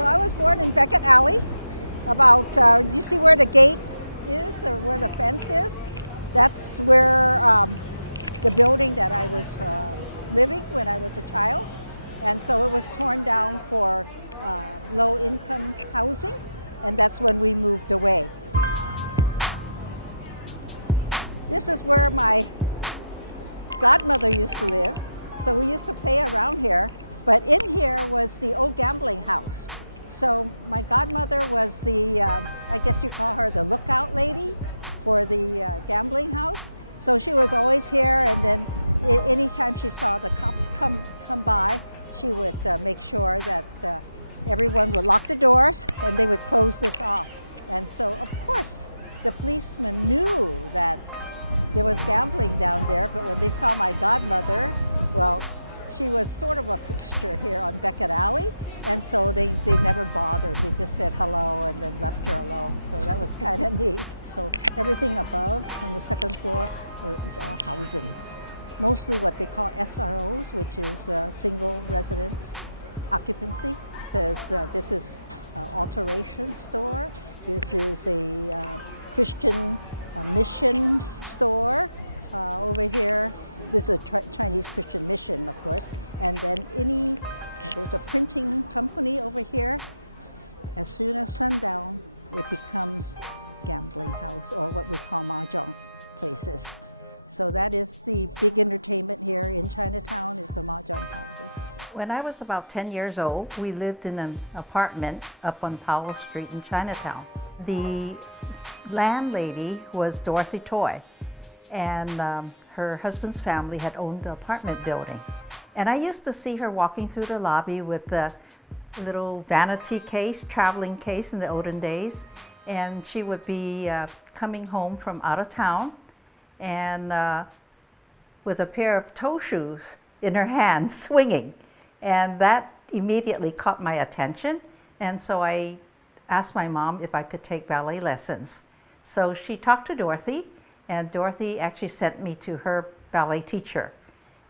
So I was born in Beckett Alley. About, do you see where the gate is or where the fence is? That's where the building that I was living when I was a child. And so it was torn down for low-income housing, and that's when we moved away. This is where my godmother used to live, so we used to play around here. But in here was the old gambling house. So my godmother was the, I guess you call her the lookout lady for the gambling house. So she was always here, and then anytime she saw the cops come by, she would make sure that everyone would lock the doors and they would close this off. And so, of course, the policemen knew that there was gambling down there, but when they saw my godmother, well, she was sort of a fixture here on Beckett Alley, and so they never bothered. They just said hello and then left her alone. So that was kind of neat. So everything above on the second floor is all housing. Mostly what they call SROs, which is single residence occupancy. This is an alteration store. This is a Christian mission store over here. This is a Chinese Christian mission, of course. And then there's a printing company over here. As soon as sundown, it becomes gambling house, or what we call mahjong places. So that is the big entertainment here in Chinatown, is the mahjong houses. When I was about 10 years old, we lived in an apartment up on Powell Street in Chinatown. The landlady was Dorothy Toy, and her husband's family had owned the apartment building. And I used to see her walking through the lobby with a little vanity case, traveling case in the olden days. And she would be coming home from out of town, and with a pair of toe shoes in her hand, swinging. And that immediately caught my attention. And so I asked my mom if I could take ballet lessons. So she talked to Dorothy, and Dorothy actually sent me to her ballet teacher.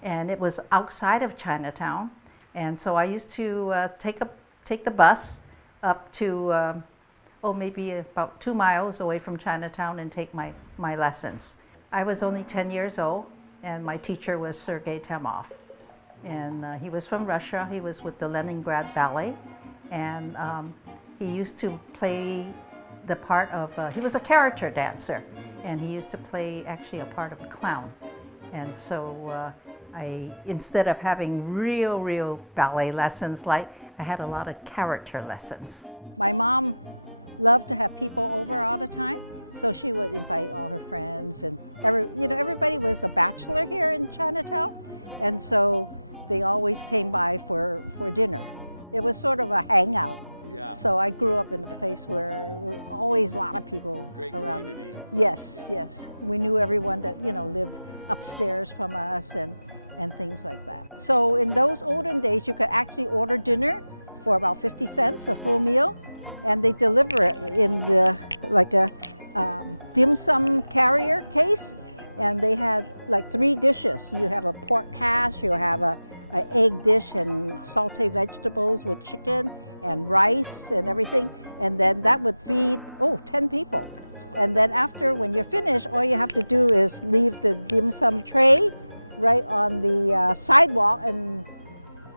And it was outside of Chinatown. And so I used to take the bus up to, maybe about 2 miles away from Chinatown and take my lessons. I was only 10 years old, and my teacher was Sergei Temov. And he was from Russia. He was with the Leningrad Ballet. And he used to play the part of, he was a character dancer. And he used to play actually a part of a clown. And so instead of having real ballet lessons, I had a lot of character lessons. My mom loved to have people over all the time. So she would invite all her friends, and everybody was a bachelor here in Chinatown, and so they always came by for dinner. It was sort of a hangout. Yeah. So I grew up in a place where there were always a lot of people around. Community. Yes. We knew everyone that lived upstairs from us and things like that. So in those olden days, you could actually order dinner for about 50 cents, a full meal, and they deliver it in a dim sum carrier case, and they had 3 dishes. You have a pork hash, you have an egg dish and sauté vegetables with chicken and rice and everything, and then that would feed 10 people. And then after, when you're finished, all you have to do is leave the dim sum tray right on the sidewalk, and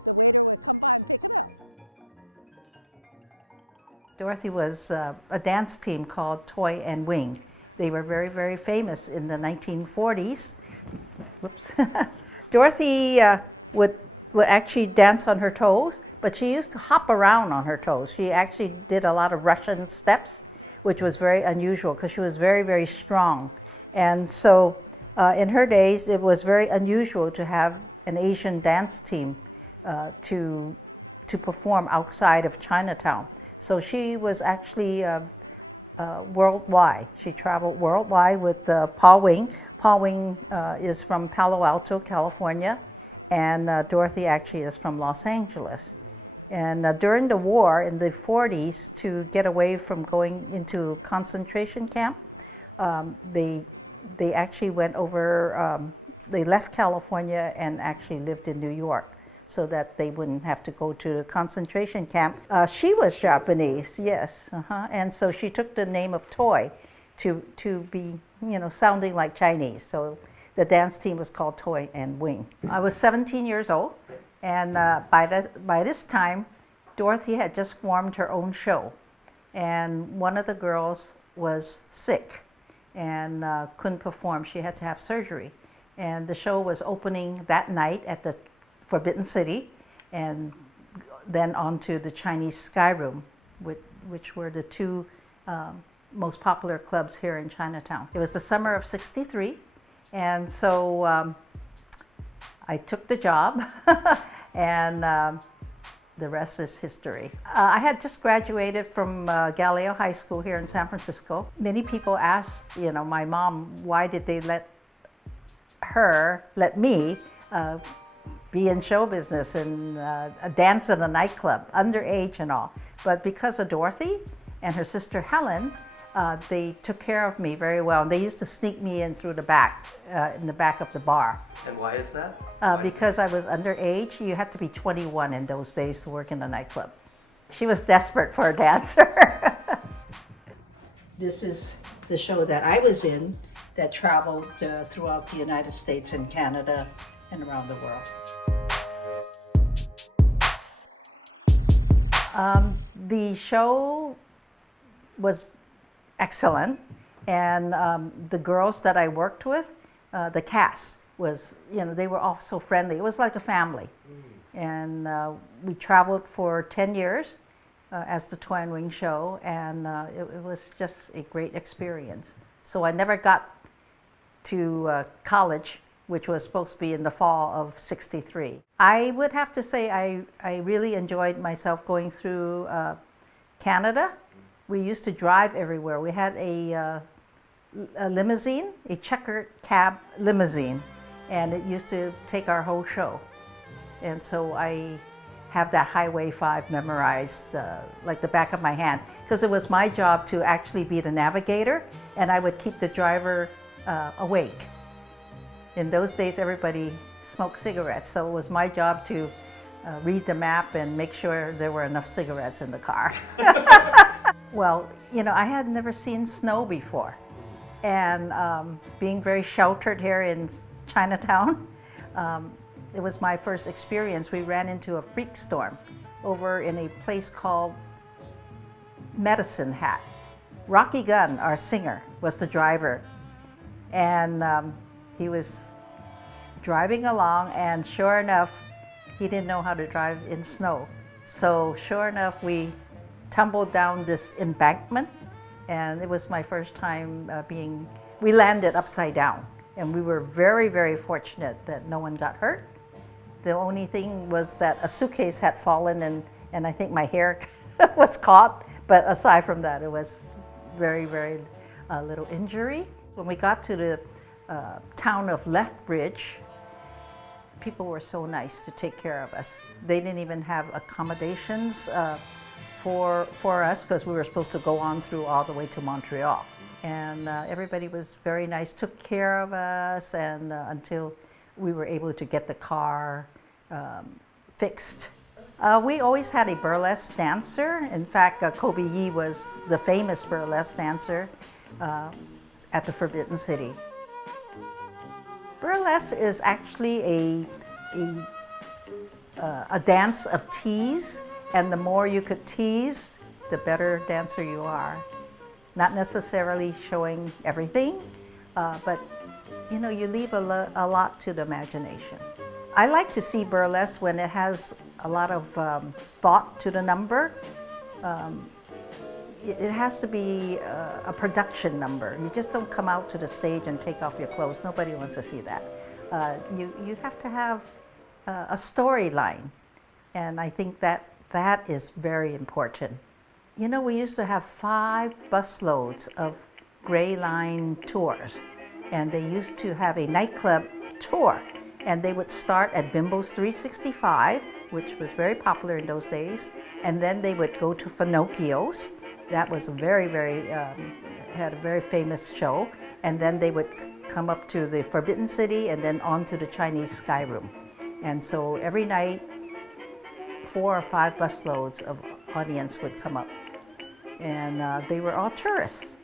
the waiter would come by and pick it up. Dorothy was a dance team called Toy and Wing. They were very famous in the 1940s. Whoops. Dorothy would actually dance on her toes, but she used to hop around on her toes. She actually did a lot of Russian steps, which was very unusual because she was very strong. And so in her days, it was very unusual to have an Asian dance team to perform outside of Chinatown. So she was actually worldwide. She traveled worldwide with Paul Wing. Paul Wing is from Palo Alto, California, and Dorothy actually is from Los Angeles. And during the war in the 40s, to get away from going into a concentration camp, they actually went over, they left California and actually lived in New York. so that they wouldn't have to go to the concentration camp. She was Japanese, yes, and so she took the name of Toy to be, sounding like Chinese. So the dance team was called Toy and Wing. I was 17 years old, and by this time, Dorothy had just formed her own show, and one of the girls was sick and couldn't perform. She had to have surgery, and the show was opening that night at the Forbidden City, and then on to the Chinese Sky Room, which were the two most popular clubs here in Chinatown. It was the summer of '63, and so I took the job, and the rest is history. I had just graduated from Galileo High School here in San Francisco. Many people asked, my mom, why did they let me be in show business and dance in a nightclub, underage and all. But because of Dorothy and her sister Helen, they took care of me very well. And they used to sneak me in through the back, in the back of the bar. And why is that? Because I was underage. You had to be 21 in those days to work in a nightclub. She was desperate for a dancer. This is the show that I was in that traveled throughout the United States and Canada and around the world. The show was excellent, and the girls that I worked with, the cast was, they were all so friendly. It was like a family. And we traveled for 10 years as the Toy and Wing show, and it was just a great experience. So I never got to college, which was supposed to be in the fall of '63. I would have to say I really enjoyed myself going through Canada. We used to drive everywhere. We had a limousine, a checkered cab limousine, and it used to take our whole show. And so I have that Highway 5 memorized like the back of my hand, because it was my job to actually be the navigator, and I would keep the driver awake. In those days, everybody smoked cigarettes, so it was my job to read the map and make sure there were enough cigarettes in the car. Well, I had never seen snow before, and being very sheltered here in Chinatown, it was my first experience. We ran into a freak storm over in a place called Medicine Hat. Rocky Gunn, our singer, was the driver, and he was driving along, and sure enough, he didn't know how to drive in snow. So sure enough, we tumbled down this embankment, and it was my first time we landed upside down, and we were very, very fortunate that no one got hurt. The only thing was that a suitcase had fallen, and I think my hair was caught, but aside from that, it was very, very little injury. When we got to the town of Lethbridge, people were so nice to take care of us. They didn't even have accommodations for us, because we were supposed to go on through all the way to Montreal. And everybody was very nice, took care of us, and until we were able to get the car fixed. We always had a burlesque dancer. In fact, Cynthia Yee was the famous burlesque dancer at the Forbidden City. Burlesque is actually a dance of tease, and the more you could tease, the better dancer you are. Not necessarily showing everything, but you leave a lot to the imagination. I like to see burlesque when it has a lot of thought to the number. It has to be a production number. You just don't come out to the stage and take off your clothes. Nobody wants to see that. You have to have a storyline, and I think that is very important. We used to have 5 busloads of Gray Line tours, and they used to have a nightclub tour, and they would start at Bimbo's 365, which was very popular in those days, and then they would go to Finocchio's. That was very, very, had a very famous show, and then they would come up to the Forbidden City and then on to the Chinese Sky Room. And so every night 4 or 5 busloads of audience would come up, and they were all tourists.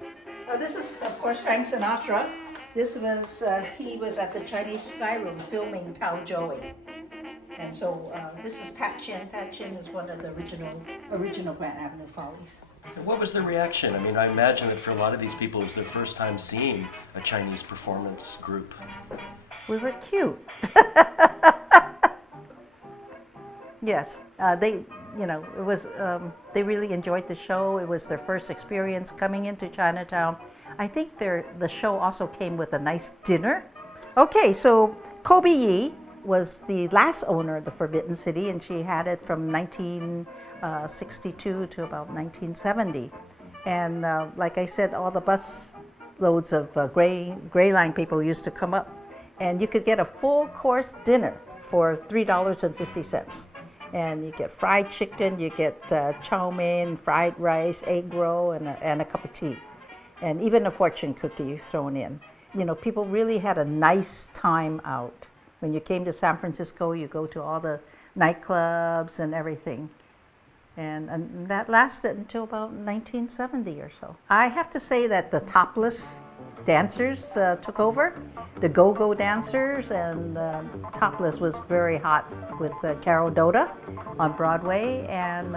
This is, of course, Frank Sinatra. This was, he was at the Chinese Sky Room filming Pal Joey. And so this is Pat Chin. Pat Chin is one of the original Grant Avenue Follies. And what was the reaction? I mean, I imagine that for a lot of these people, it was their first time seeing a Chinese performance group. We were cute. Yes, they, you know, it was, they really enjoyed the show. It was their first experience coming into Chinatown. I think the show also came with a nice dinner. Okay, so Cynthia Yee was the last owner of the Forbidden City, and she had it from 1962 to about 1970. And like I said, all the bus loads of Gray Line people used to come up, and you could get a full course dinner for $3.50. And you get fried chicken, you get chow mein, fried rice, egg roll, and a cup of tea. And even a fortune cookie thrown in. You know, people really had a nice time out. When you came to San Francisco, you go to all the nightclubs and everything. And that lasted until about 1970 or so. I have to say that the topless dancers took over, the go-go dancers, and topless was very hot with Carol Doda on Broadway, and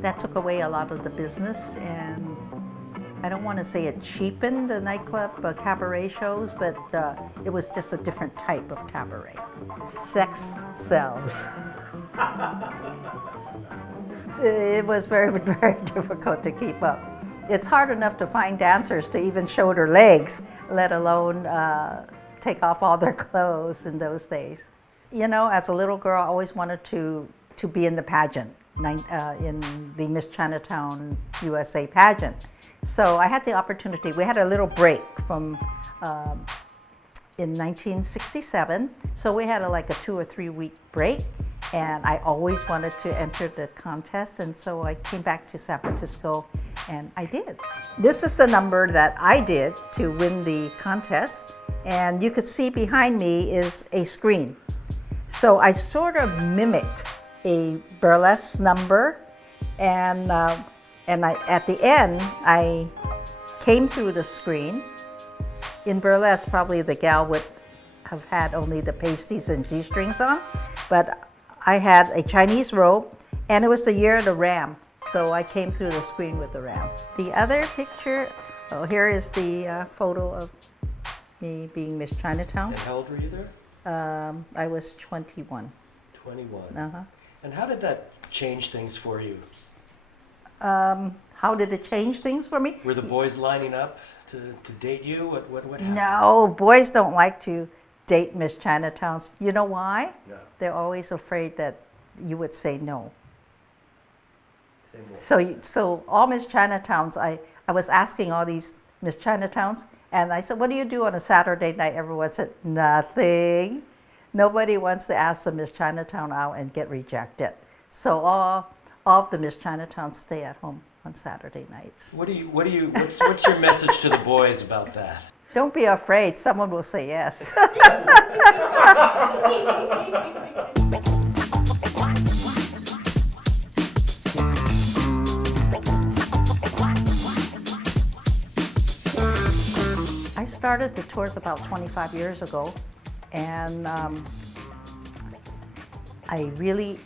that took away a lot of the business. And I don't want to say it cheapened the nightclub cabaret shows, but it was just a different type of cabaret. Sex sells. It was very, very difficult to keep up. It's hard enough to find dancers to even show their legs, let alone take off all their clothes in those days. You know, as a little girl, I always wanted to be in the pageant, in the Miss Chinatown USA pageant. So I had the opportunity. We had a little break from in 1967. So we had like a 2 or 3 week break, and I always wanted to enter the contest. And so I came back to San Francisco, and I did. This is the number that I did to win the contest. And you could see behind me is a screen. So I sort of mimicked a burlesque number, and at the end, I came through the screen. In burlesque, probably the gal would have had only the pasties and G-strings on, but I had a Chinese robe, and it was the year of the ram, so I came through the screen with the ram. The other picture, oh, here is the photo of me being Miss Chinatown. And how old were you there? I was 21. 21. Uh-huh. And how did that change things for you? How did it change things for me? Were the boys lining up to date you? What happened? No, boys don't like to date Miss Chinatowns. You know why? No. They're always afraid that you would say no. Same way. So all Miss Chinatowns, I was asking all these Miss Chinatowns, and I said, what do you do on a Saturday night? Everyone said, nothing. Nobody wants to ask the Miss Chinatown out and get rejected. So all of the Miss Chinatowns stay at home on Saturday nights. What's your message to the boys about that? Don't be afraid, someone will say yes. I started the tours about 25 years ago, and I really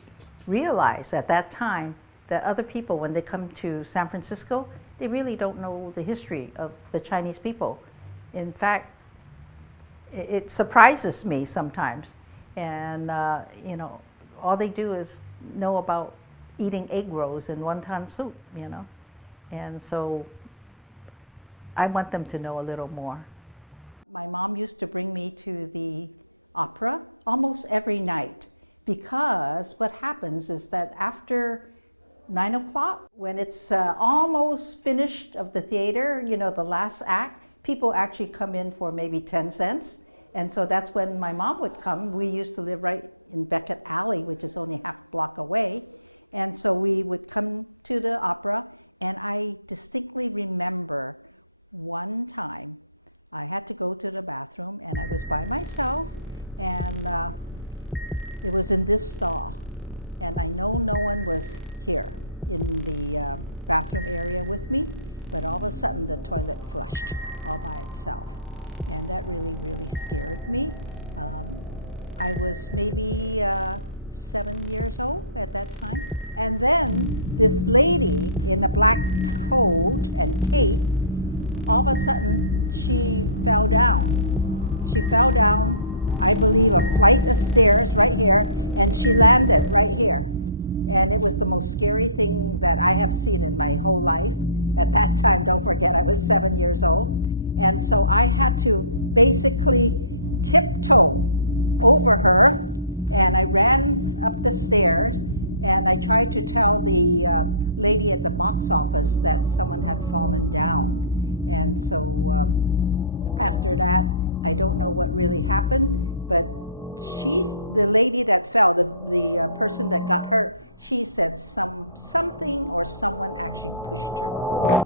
realized at that time that other people, when they come to San Francisco, they really don't know the history of the Chinese people. In fact, it surprises me sometimes. And, you know, all they do is know about eating egg rolls and wonton soup, you know. And so I want them to know a little more. My mom used to bring me to the opera almost every night, because what happens is that after 9 o'clock, when it's almost finished of the theater, you know, the last act, people actually come in for maybe 10 cents. And so that's when my mom would come. We used to live right in Beckett Alley, which is only half a block away. And so we would come to the opera, and I distinctly remember one time I had to go to the bathroom, and I was by myself, and it was in this stall. and I know no one was here in the bathroom area with me, but all of a sudden the toilet flushed all by itself. And that really, really scared me. I was maybe 7 years old at that time. And then this lady in a black coat and cape, all of a sudden she fell down. She fell down, I believe, a flight of stairs right here, and she landed right here. And it was the most scary thing that I have seen in my whole life. At that time, don't forget, I was 7 years old. And so I had to basically tiptoe over her, and I ran up the stairs, and I tried to tell the lady at the box office that someone had fallen down. And so after that, I don't know what really happened, but the lady that fell, the person that got hurt, she said something or someone actually pushed her.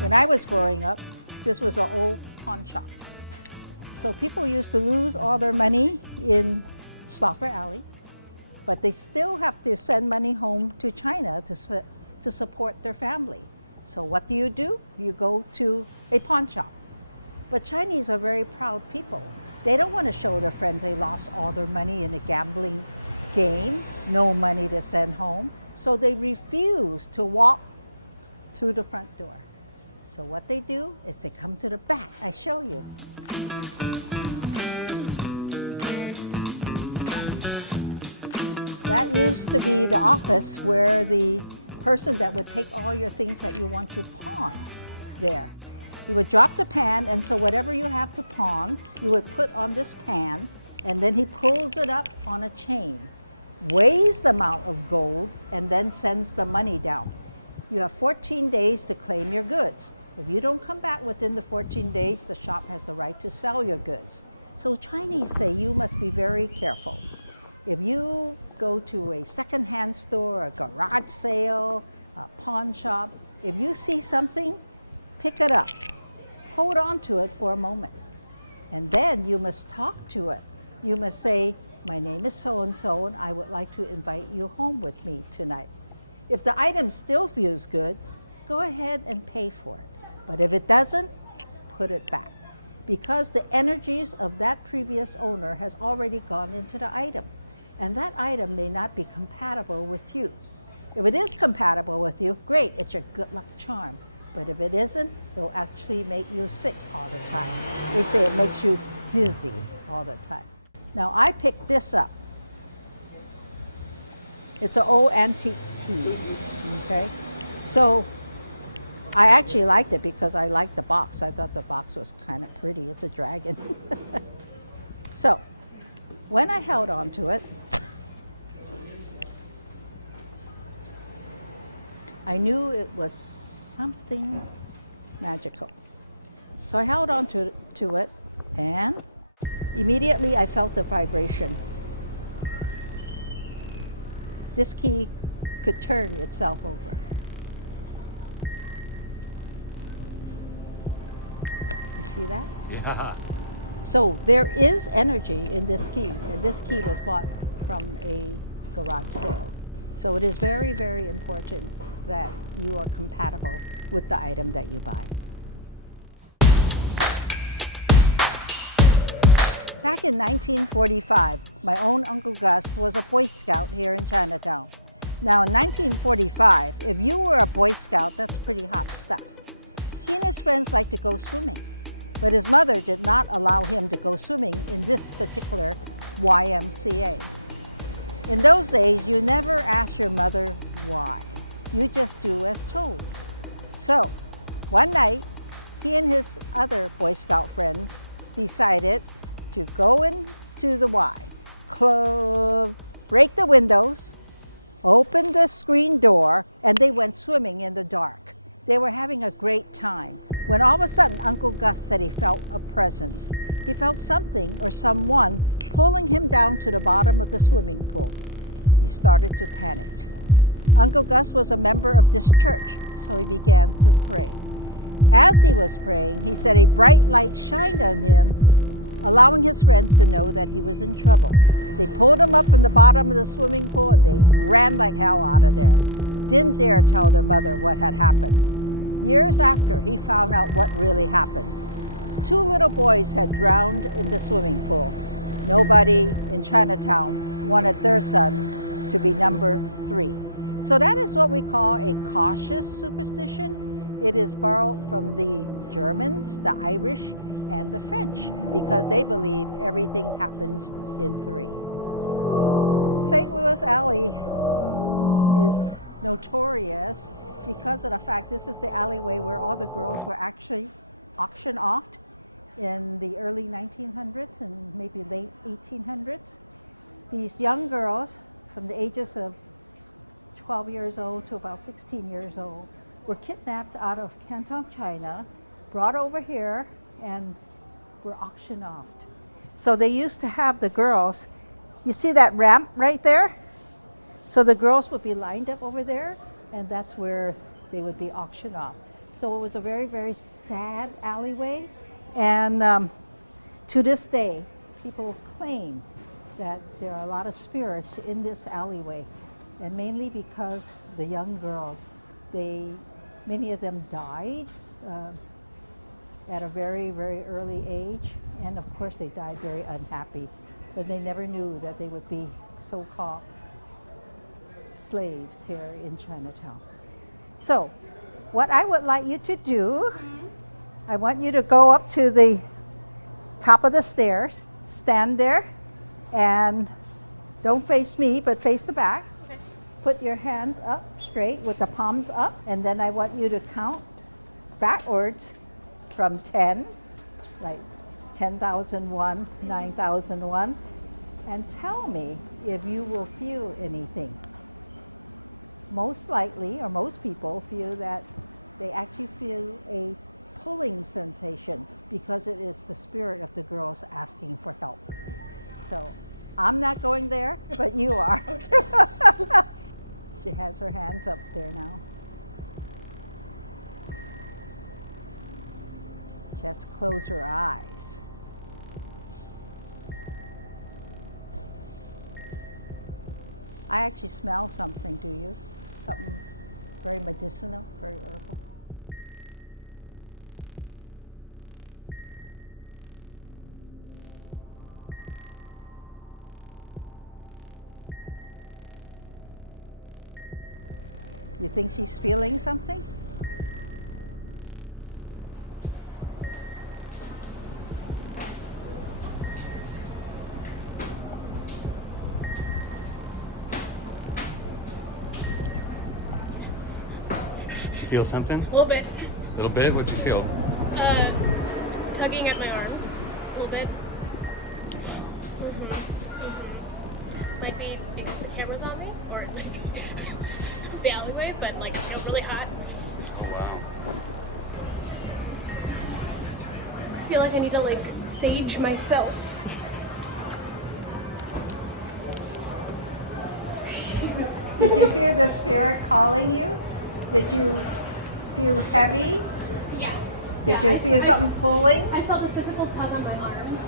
When I was growing up, this was an old pawn shop. So people used to lose all their money in Spofford Alley, but they still have to send money home to China to support their family. So what do? You go to a pawn shop. But Chinese are very proud people. They don't want to show their friends they lost all their money in a gambling game, no money to send home. So they refuse to walk through the front door. So what they do is they come to the back. I show you. That used to be the office where the person that would take all your things that you want to pawn there. You would drop the pan, and so whatever you have to pawn, you would put on this pan, and then he pulls it up on a chain, weighs the amount of gold, and then sends the money down. You have 14 days to claim your goods. If you don't come back within the 14 days, the shop has the right to sell your goods. So Chinese say you must be very careful. If you go to a secondhand store, a garage sale, a pawn shop, if you see something, pick it up. Hold on to it for a moment. And then you must talk to it. You must say, my name is so-and-so, and I would like to invite you home with me tonight. If the item still feels good, go ahead and pay for it. But if it doesn't, put it back. Because the energies of that previous owner has already gone into the item. And that item may not be compatible with you. If it is compatible with you, great, it's your good luck charm. But if it isn't, it'll actually make you sick all the time. They say it makes you dizzy all the time. Now I picked this up. It's an old antique key, okay? So I actually liked it because I liked the box. I thought the box was kind of pretty. It's a dragon. So when I held on to it, I knew it was something magical. So I held on to it, and immediately I felt the vibration. This key could turn itself over. You see that? Yeah. So there is energy in this key, and this key was bought from a garage sale. So it is very, very important that you are compatible with the item that you buy. Back in 1945, my own Uncle Gus was a Boy Scout here in Chinatown. Now in 1945, if you were a Boy Scout, that's pretty hot stuff. He and his friends liked to go swimming, but his mother did not allow him to go swimming in this particular YMCA. In those days, you never asked your mother why. You just do as told. So, one night, he and his other Boy Scout friends decided to go into the Y club, break the windows, open the screen door, and they went swimming in the dark. They were having a great time when all of a sudden Uncle Gus said he felt a presence. He felt something or someone pulling him down to the bottom of the swimming pool. He started to panic. Uncle Gus was a member of this church, so he began to pray. As he was praying, he said a bright light shined on him, allowing his friends to know that he was in trouble. They pulled him up from the bottom of the swimming pool and they ran like hell out of there. Didn't dare tell their mother what had happened. Years after, he found out what really happened. 2 little boys had drowned in the swimming pool. Nobody in Chinatown wanted their son to be number 3. So that is what we call a cautious superstition. It is borrowed from the Germans, the Irish, and the French, because they believe everything happens in 3. St. Louis Alley is notorious because of the fact this is the alleyway where all the girls were actually auctioned off in the early 1900s and maybe late 1800s. These young girls from the ages of 12 years old to about 16 years old were kidnapped out of Canton, China, brought over here, and were auctioned off. So they used to have the girls, you see that ramp right there? So the girls would be lined up over there, and that's where they would be auctioned off. So it was a very, very sad alleyway, and to this day, people claim that there are a lot of spirits in this alleyway, and mainly because the young girls, many of them died at a very, very early age, and of course they died very unhappy, but they never knew that they would be so-called slaves here in Chinatown. So, what I would like you to do, I want you to go up to the top of the stairs, stand there, and don't face me, but face the back. Okay. Put your hands up straight with the palms up, and then I want you to count backwards from 10, like 10,001, 9,001, and tell me if you will feel anything. Most likely, or most people feel that they actually feel a pulling sensation because it is the spirit of the girls asking for help. So I'm not going there, but you are. She has her hands up there now. She has to close her eyes. I actually smell something, do you? Something very medicinal, very herbal. You think she's feeling something? Feel something? A little bit. A little bit? What'd you feel? Tugging at my arms. A little bit. Might be because the camera's on me, or the alleyway, but like I feel really hot. Oh, wow. I feel like I need to like sage myself. Did you feel the spirit calling you? Did you feel heavy? Yeah. Did you feel something pulling? I felt a physical tug on my arms.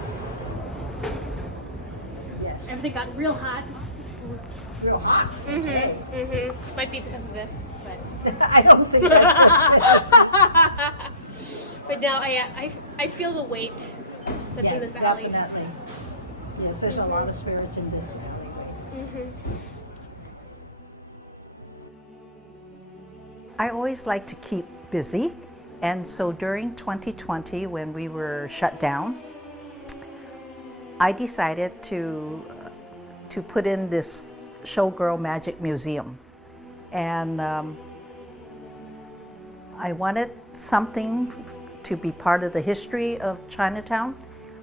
Yes. Everything got real hot. Real hot. Okay. Might be because of this, but I don't think that's good. but now I feel the weight. That's in Yes, this alley. definitely. Yes, there's a lot of spirits in this alleyway. I always like to keep busy, and so during 2020, when we were shut down, I decided to put in this Showgirl Magic Museum, and I wanted something to be part of the history of Chinatown,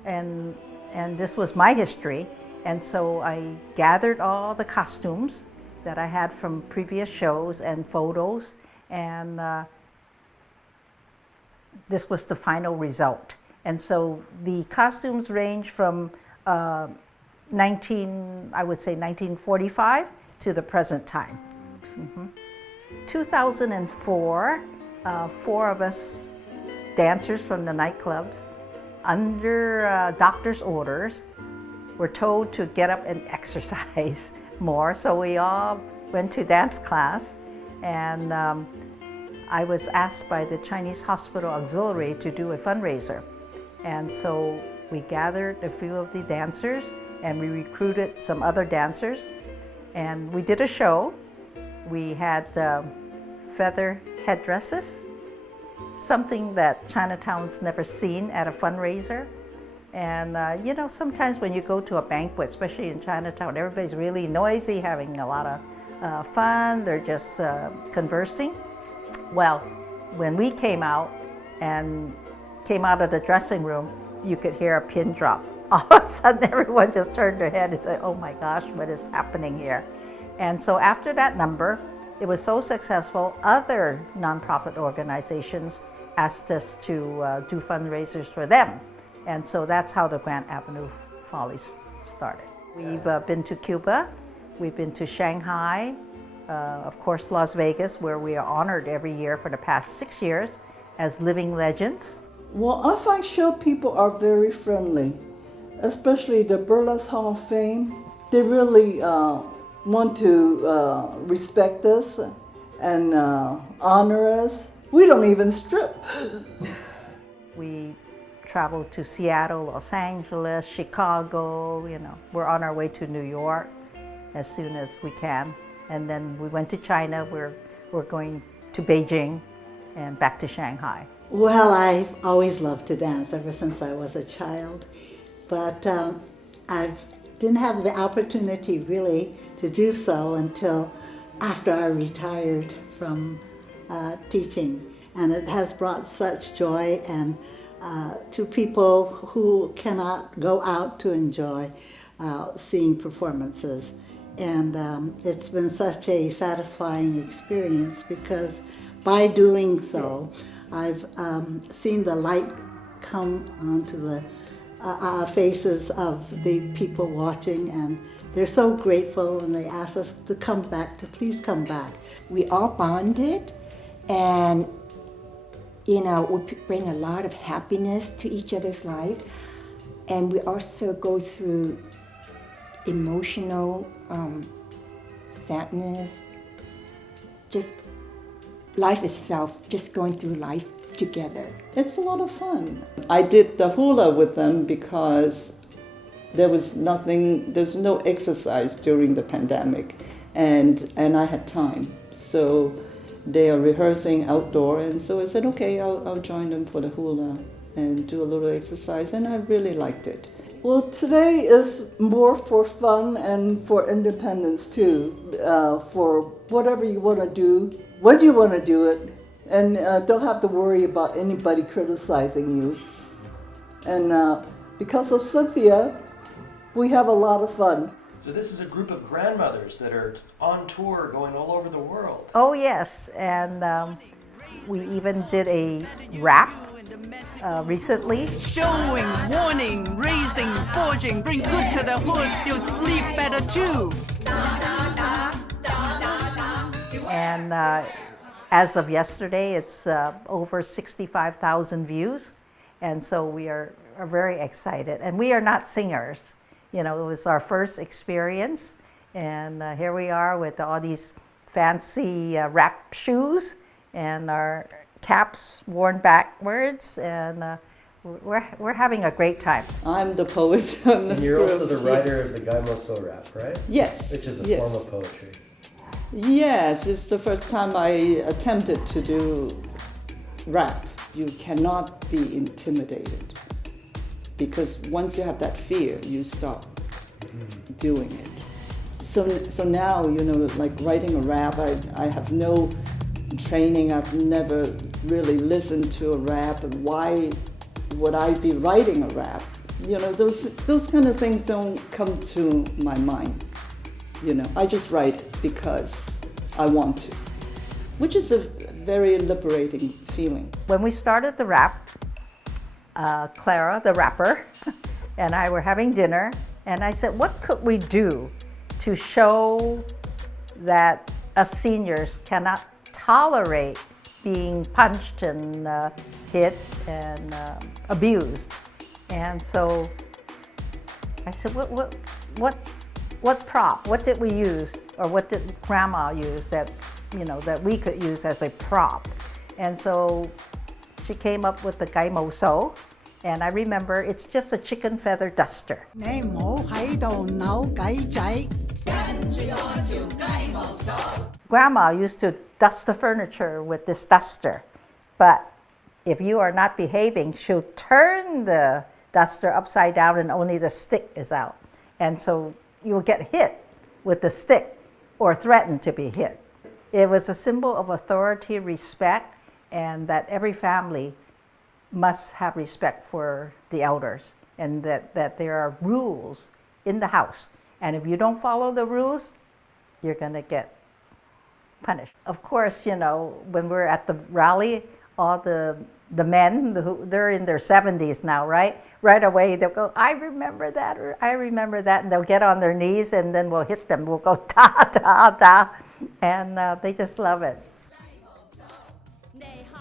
and this was my history, and so I gathered all the costumes that I had from previous shows and photos, and this was the final result. And so the costumes range from I would say 1945 to the present time. 2004, four of us dancers from the nightclubs, under doctor's orders, were told to get up and exercise more. So we all went to dance class, and I was asked by the Chinese Hospital Auxiliary to do a fundraiser. And so we gathered a few of the dancers and we recruited some other dancers, and we did a show. We had feather headdresses, something that Chinatown's never seen at a fundraiser. And you know, sometimes when you go to a banquet, especially in Chinatown, everybody's really noisy, having a lot of fun, they're just conversing. Well, when we came out of the dressing room, you could hear a pin drop. All of a sudden, everyone just turned their head and said, "Oh my gosh, what is happening here?" And so after that number, it was so successful, other nonprofit organizations asked us to do fundraisers for them. And so that's how the Grant Avenue Follies started. We've been to Cuba, we've been to Shanghai, of course Las Vegas, where we are honored every year for the past 6 years as living legends. Well, I find show people are very friendly, especially the Burlesque Hall of Fame. They really want to respect us and honor us. We don't even strip. We traveled to Seattle, Los Angeles, Chicago, you know. We're on our way to New York as soon as we can. And then we went to China, we're going to Beijing and back to Shanghai. Well, I've always loved to dance ever since I was a child, but I didn't have the opportunity really to do so until after I retired from teaching. And it has brought such joy and to people who cannot go out to enjoy seeing performances. And it's been such a satisfying experience because by doing so, I've seen the light come onto the faces of the people watching, and they're so grateful, and they ask us to come back, to please come back. We all bonded, and you know, we bring a lot of happiness to each other's life, and we also go through emotional sadness, just life itself, just going through life together. It's a lot of fun. I did the hula with them because there's no exercise during the pandemic, and I had time. So they are rehearsing outdoor, and so I said, okay, I'll join them for the hula and do a little exercise, and I really liked it. Well, today is more for fun and for independence too, for whatever you want to do, when you want to do it, and don't have to worry about anybody criticizing you. And because of Cynthia, we have a lot of fun. So this is a group of grandmothers that are on tour going all over the world. Oh yes, and we even did a rap recently. Showing, warning, raising, forging, bring good to the hood, you'll sleep better too. And as of yesterday, it's over 65,000 views. And so we are very excited. And we are not singers. You know, it was our first experience. And here we are with all these fancy rap shoes and our caps worn backwards. And we're having a great time. I'm the poet. And you're also the writer of the Gaimoso rap, right? Yes. Which is a yes. form of poetry. Yes, it's the first time I attempted to do rap. You cannot be intimidated because once you have that fear, you stop doing it. So now, you know, like writing a rap, I have no training. I've never really listened to a rap. And why would I be writing a rap? You know, those kind of things don't come to my mind. You know, I just write because I want to, which is a very liberating feeling. When we started the rap, Clara, the rapper, and I were having dinner, and I said, what could we do to show that us seniors cannot tolerate being punched and hit and abused. And so I said, what prop? What did we use, or what did Grandma use that, that we could use as a prop? And so she came up with the gai mo so, and I remember it's just a chicken feather duster. Grandma used to dust the furniture with this duster, but if you are not behaving, she'll turn the duster upside down and only the stick is out. And so you'll get hit with the stick or threatened to be hit. It was a symbol of authority, respect, and that every family must have respect for the elders, and that there are rules in the house. And if you don't follow the rules, you're going to get punished. Of course, when we're at the rally, all the men, they're in their 70s now, right? Right away, they'll go, I remember that, or I remember that, and they'll get on their knees, and then we'll hit them. We'll go, ta, ta, ta, and they just love it.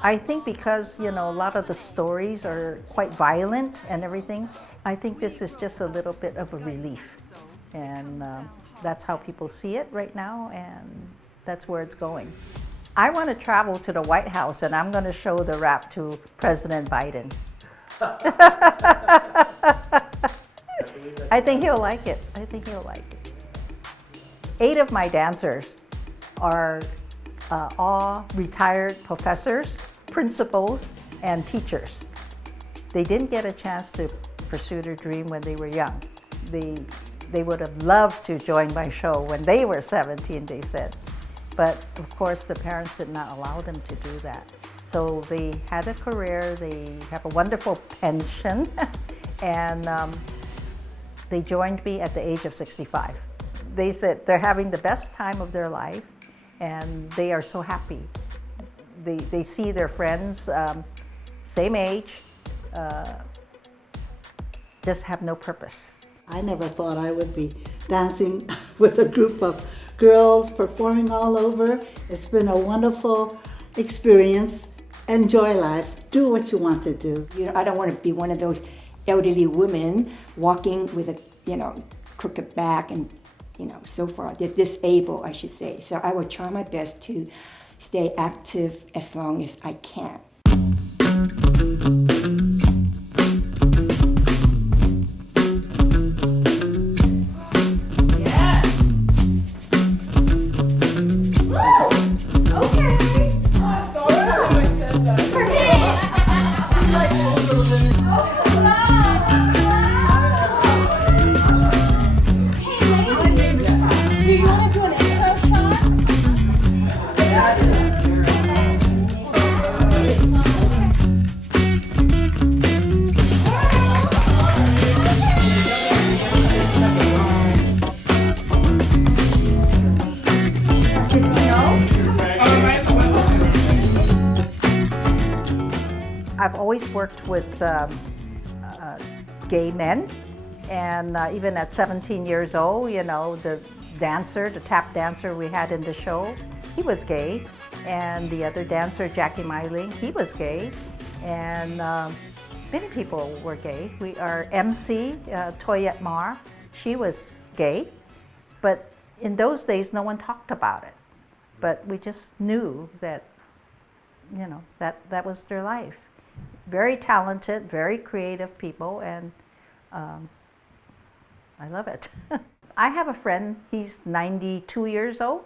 I think because, a lot of the stories are quite violent and everything, I think this is just a little bit of a relief. And that's how people see it right now, and that's where it's going. I want to travel to the White House, and I'm going to show the rap to President Biden. I think he'll like it. 8 of my dancers are all retired professors, principals, and teachers. They didn't get a chance to pursue their dream when they were young. They would have loved to join my show when they were 17, they said. But of course, the parents did not allow them to do that. So they had a career, they have a wonderful pension, and they joined me at the age of 65. They said they're having the best time of their life, and they are so happy. They see their friends, same age, just have no purpose. I never thought I would be dancing with a group of girls performing all over. It's been a wonderful experience. Enjoy life. Do what you want to do. I don't want to be one of those elderly women walking with a, crooked back and, so forth. They're disabled, I should say. So I will try my best to stay active as long as I can. I've always worked with gay men, and even at 17 years old, the dancer, the tap dancer we had in the show, he was gay, and the other dancer, Jackie Myling, he was gay, and many people were gay. Our MC, Toyette Marc, she was gay, but in those days, no one talked about it. But we just knew that, that was their life. Very talented, very creative people, and I love it. I have a friend, he's 92 years old,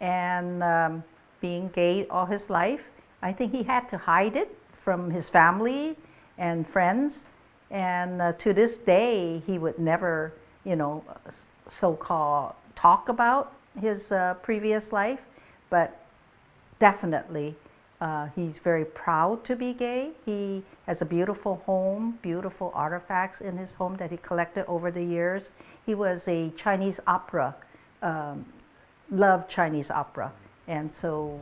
and being gay all his life, I think he had to hide it from his family and friends, and to this day, he would never, so-called talk about his previous life, but definitely he's very proud to be gay. He has a beautiful home, beautiful artifacts in his home that he collected over the years. He was a Chinese opera, loved Chinese opera. And so,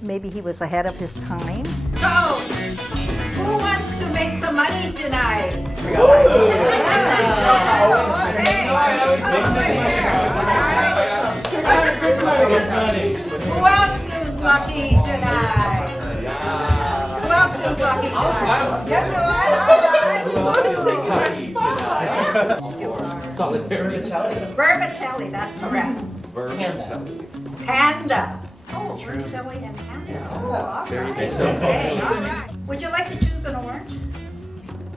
maybe he was ahead of his time. So, who wants to make some money tonight? call it vermicelli. Vermicelli, that's correct. Vermicelli. Panda. Oh, vermicelli and panda. Oh, all right. Okay, all right. Would you like to choose an orange?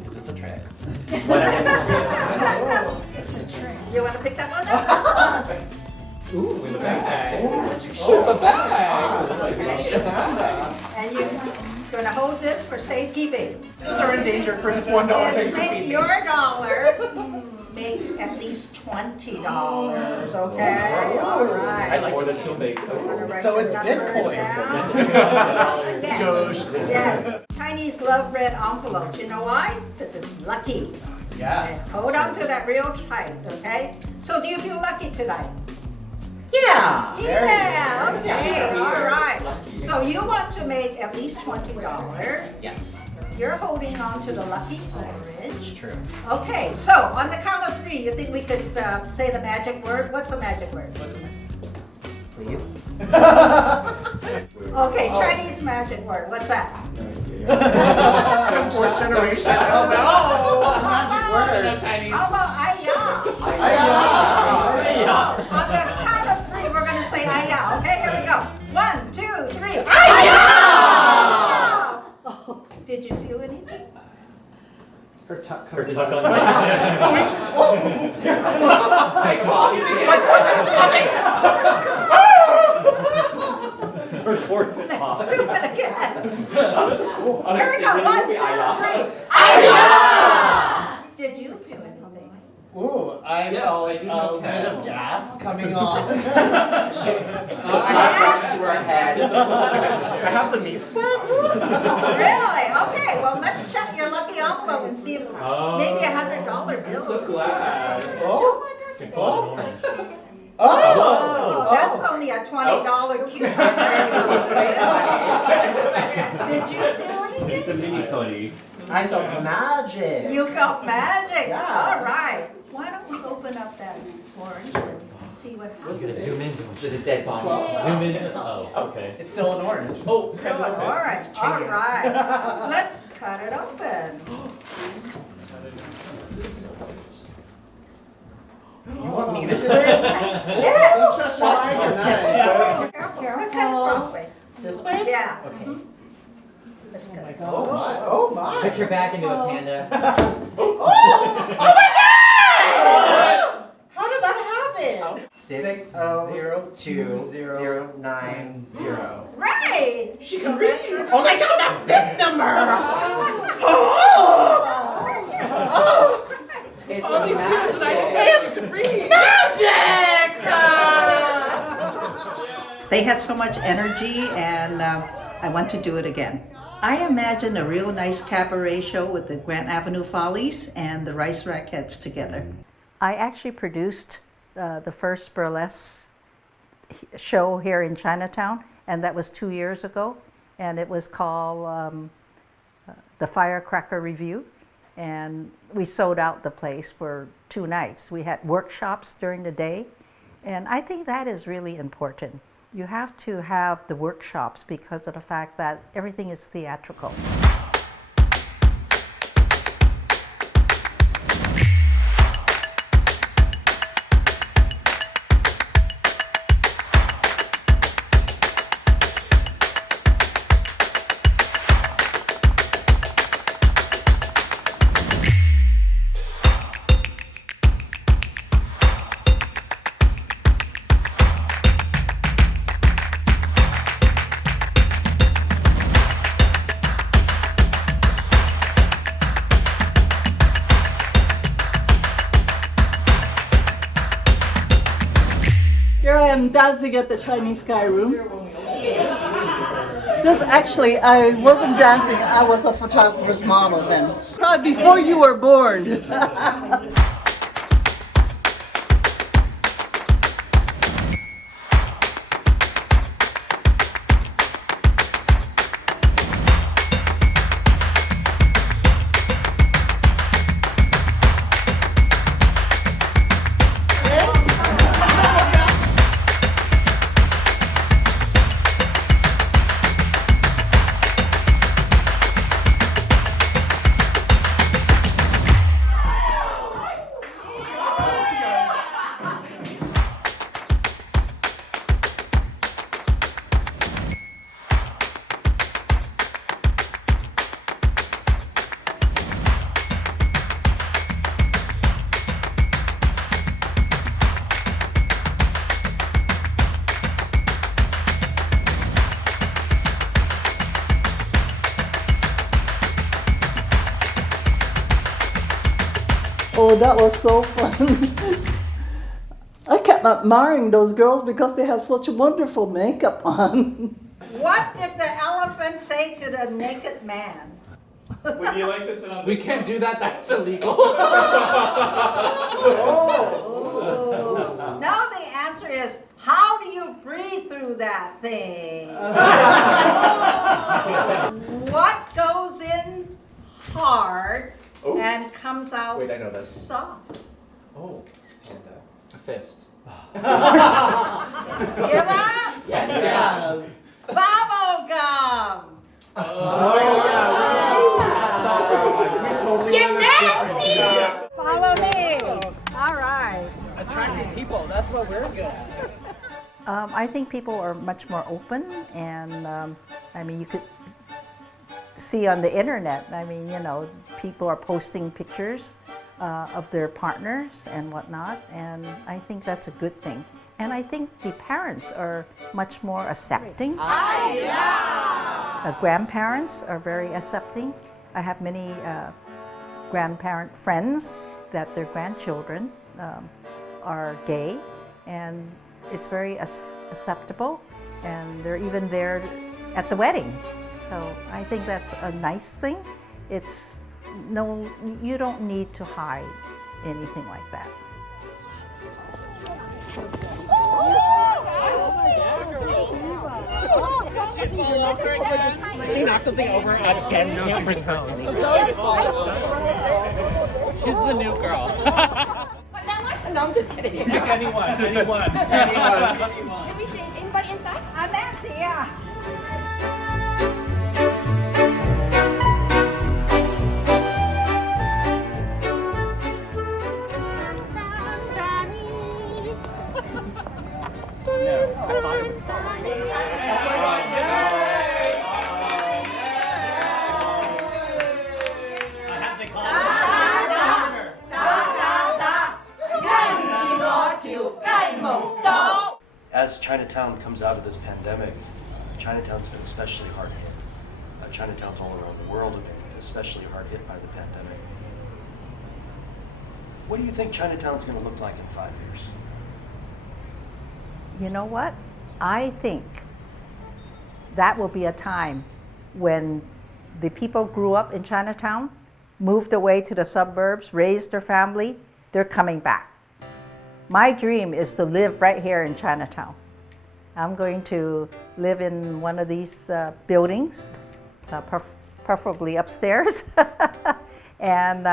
Is this a trick? It's a trick. You want to pick that one up? Ooh, in the bag. Oh, it's a bag. It's a bag. And you're going to hold this for safekeeping. These are endangered for just $1. Yes, make your dollar make at least $20, okay? All right. I like more than she'll make. So it's Bitcoin. Yes. Yes. Chinese love red envelope. You know why? Because it's lucky. Yes. Hold on to that real tight, okay? So do you feel lucky tonight? Yeah. Yeah, okay, all right. So you want to make at least $20. Yes. You're holding on to the lucky orange. True. Okay, so on the count of 3, you think we could say the magic word? What's the magic word? Please. Okay, Chinese magic word. What's that? Fourth generation. Oh no. Magic word. How about ayah? On the count of 3, we're going to say ayah. Okay, here we go. 1, 2, 3. Ayah! Did you feel anything? Her tuck on Her corset Let's do it again. Oh, Here we go. 1, 2, 3. Ayah! Did you feel anything? Ooh, I felt a bit of gas coming on. I have the meat sweats. Really? Okay, well, let's check your lucky envelope and see if maybe $100 bill. so glad. Oh my goodness. Oh, that's only a $20 coupon. Did you feel anything? It's a mini Tony. I felt magic. You felt magic? Yeah. All right. Why don't we open up that orange and see what happens? Zoom in. Did a dead bomb. Zoom in. Oh, okay. It's still an orange. Oh, Still an orange. All right. Let's cut it open. You want me to do it? Yes. Just try to Careful. Cut it crossway. This way? Yeah. Okay. Let's cut it. Oh my. Oh my. Put your back into a panda. Oh my God! How did that happen? 602090. Right. She can read. Oh my God, that's this number. It's All these magic. years and I can't read. Magic! They had so much energy, and I want to do it again. I imagine a real nice cabaret show with the Grant Avenue Follies and the Rice Rackettes together. I actually produced the first burlesque show here in Chinatown, and that was 2 years ago, and it was called the Firecracker Review, and we sold out the place for 2 nights. We had workshops during the day, and I think that is really important. You have to have the workshops because of the fact that everything is theatrical. I'm dancing at the Chinese Sky Room. This actually, I wasn't dancing, I was a photographer's model then. Probably before you were born. Oh, that was so fun. I kept admiring those girls because they have such wonderful makeup on. What did the elephant say to the naked man? Would you like to sit on? We can't do that. That's illegal. Now the answer is, how do you breathe through that thing? What goes in hard and comes out Wait, I know that. soft? Oh. A fist. Give up? Yes. Bubble gum. We totally You're nasty. Follow me. All right. Attracting people. That's what we're good at. I think people are much more open, and I mean, you could see on the internet, I mean, you know, people are posting pictures of their partners and whatnot, and I think that's a good thing. And I think the parents are much more accepting. Grandparents are very accepting. I have many grandparent friends that their grandchildren are gay, and it's very acceptable, and they're even there at the wedding. So I think that's a nice thing. It's no, you don't need to hide anything like that. Did she fall over again? Did she knock something over again? We can't bring her anywhere. She's always falling over. She's the new girl. No, I'm just kidding. Pick anyone. Let me see. Anybody inside? Nancy, yeah. As Chinatown comes out of this pandemic, Chinatown's been especially hard hit. Chinatowns all around the world have been especially hard hit by the pandemic. What do you think Chinatown's going to look like in 5 years? You know what? I think that will be a time when the people grew up in Chinatown, moved away to the suburbs, raised their family, they're coming back. My dream is to live right here in Chinatown. I'm going to live in one of these buildings, preferably upstairs. And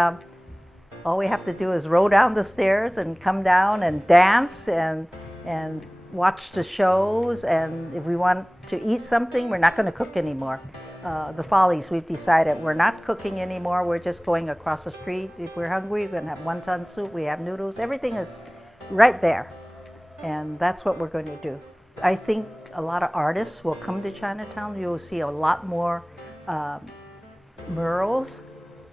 all we have to do is roll down the stairs and come down and dance and watch the shows. And if we want to eat something, we're not going to cook anymore. The Follies, we've decided we're not cooking anymore. We're just going across the street. If we're hungry, we're going to have wonton soup. We have noodles. Everything is right there. And that's what we're going to do. I think a lot of artists will come to Chinatown. You'll see a lot more murals.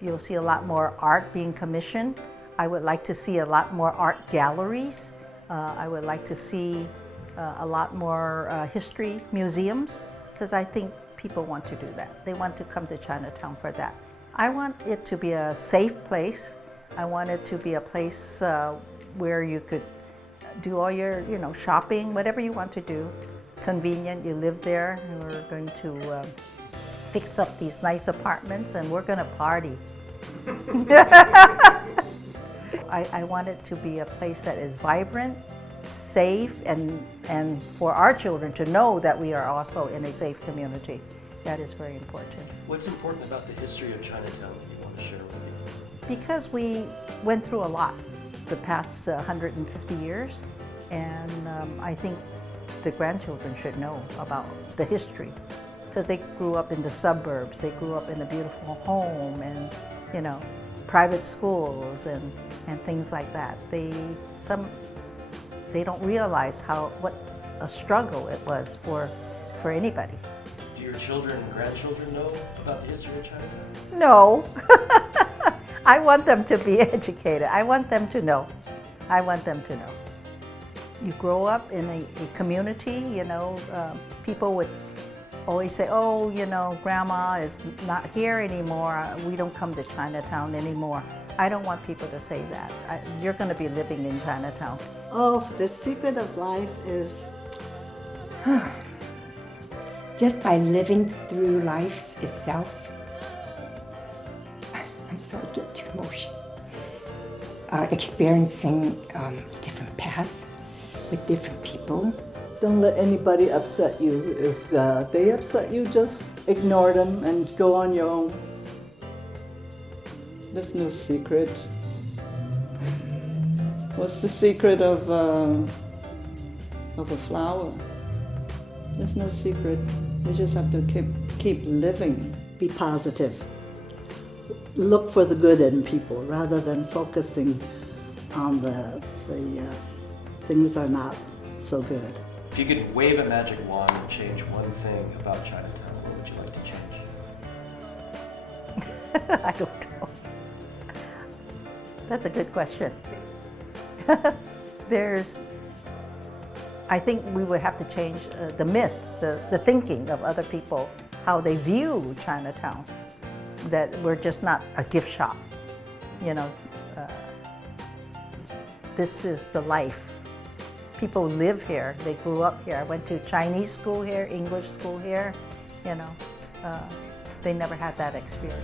You'll see a lot more art being commissioned. I would like to see a lot more art galleries. I would like to see a lot more history museums, because I think people want to do that. They want to come to Chinatown for that. I want it to be a safe place. I want it to be a place where you could do all your, shopping, whatever you want to do. Convenient, you live there. We're going to fix up these nice apartments, and we're going to party. I want it to be a place that is vibrant, safe, and for our children to know that we are also in a safe community. That is very important. What's important about the history of Chinatown that you want to share with people? Because we went through a lot the past 150 years, and I think the grandchildren should know about the history, because they grew up in the suburbs, they grew up in a beautiful home, and private schools and things like that. They don't realize what a struggle it was for anybody. Do your children and grandchildren know about the history of Chinatown? No. I want them to be educated. I want them to know. I want them to know. You grow up in a community, people would always say, oh, grandma is not here anymore. We don't come to Chinatown anymore. I don't want people to say that. You're going to be living in Chinatown. Oh, the secret of life is just by living through life itself. I'm sorry, I get too emotional. Experiencing different paths with different people. Don't let anybody upset you. If they upset you, just ignore them and go on your own. There's no secret. What's the secret of a flower? There's no secret. You just have to keep living. be positive. Look for the good in people rather than focusing on the things are not so good. If you could wave a magic wand and change one thing about Chinatown, what would you like to change? I don't know. That's a good question. I think we would have to change the myth, the thinking of other people, how they view Chinatown, that we're just not a gift shop. You know, this is the life. People live here, they grew up here. I went to Chinese school here, English school here, you know. They never had that experience.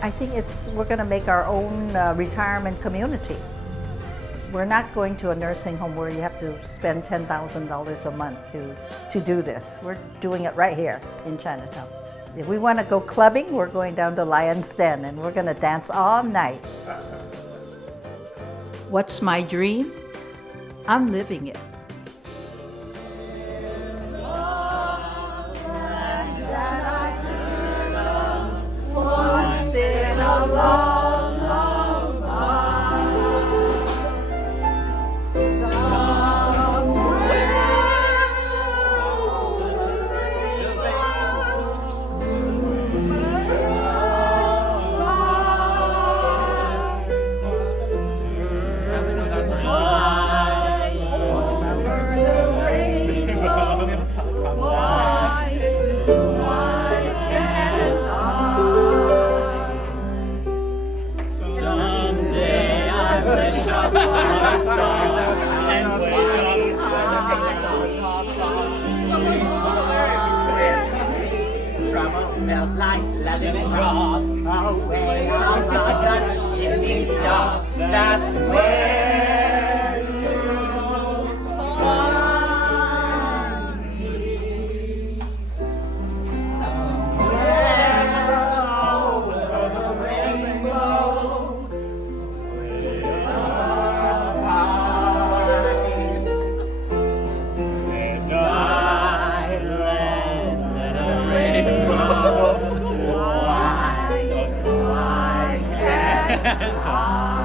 I think we're going to make our own retirement community. We're not going to a nursing home where you have to spend $10,000 a month to do this. We're doing it right here in Chinatown. If we want to go clubbing, we're going down to Lion's Den and we're going to dance all night. What's my dream? I'm living it. Once in a long, long while, somewhere over the Troubles melt like lemon drops away on the chimney tops. That's where you'll find me. Somewhere over the rainbow, way up high. There's no island and a rainbow. Why can't I?